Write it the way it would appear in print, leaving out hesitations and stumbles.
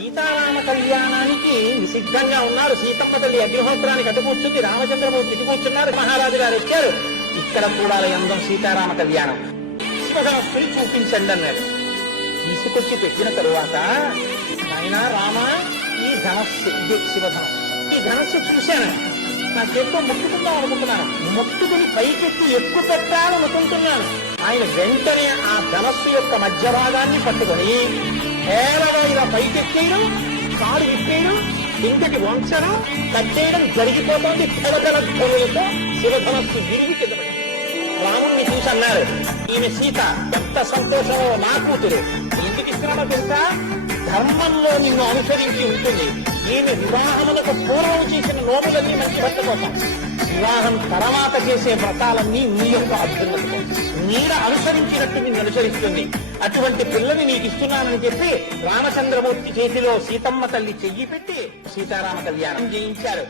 సీతారామ కళ్యాణానికి సిద్ధంగా ఉన్నారు. సీతమ్మ తల్లి అగ్నిహోత్రానికి అటు కూర్చుంది, రామచంద్రమూర్తి ఇటు కూర్చున్నారు. మహారాజు గారు వచ్చారు. ఇక్కడ కూడా అందం సీతారామ కళ్యాణం. శివధనస్సుని చూపించండి అన్నాడు. తీసుకొచ్చి పెట్టిన తరువాత ఆయన రామ, ఈ ధనస్సు ఇది శివధనస్సు. ఈ ధనస్సు చూశాను, నా చేతితో ముట్టుకుందాం అనుకుంటున్నాను. ముట్టుకుని పైకెత్తి ఎక్కువ పెట్టాలనుకుంటున్నాను. ఆయన వెంటనే ఆ ధనస్సు యొక్క మధ్య భాగాన్ని పట్టుకొని ఏడగా ఇలా పైకెత్తేయడం, కాలు విప్పేయడం, ఇంటికి వంచడం, కట్టేయడం జరిగిపోతుంది. కలగల ధ్వనులతో శివధనస్సు విరిగి కింద పడింది. రాముణ్ణి చూసి అన్నారు, ఈమె సీత ఎంత సంతోషమో, నా కూతురు. ఎందుకు ఇస్తున్నాడో తెలుసా? ధర్మంలో నిన్ను అనుసరించి ఉంటుంది. ఈమె వివాహములకు పూర్వం చేసిన నోములన్నీ మంచి భర్త కోసం, వివాహం తర్వాత చేసే వ్రతాలన్నీ నీ యొక్క అభ్యున్నతి కోసం, నీడ అనుసరించినట్టు నిన్ను అనుసరిస్తుంది. అటువంటి పిల్లని నీకు ఇస్తున్నానని చెప్పి రామచంద్రమూర్తి చేతిలో సీతమ్మ తల్లి చెయ్యి పెట్టి సీతారామ కళ్యాణం చేయించారు.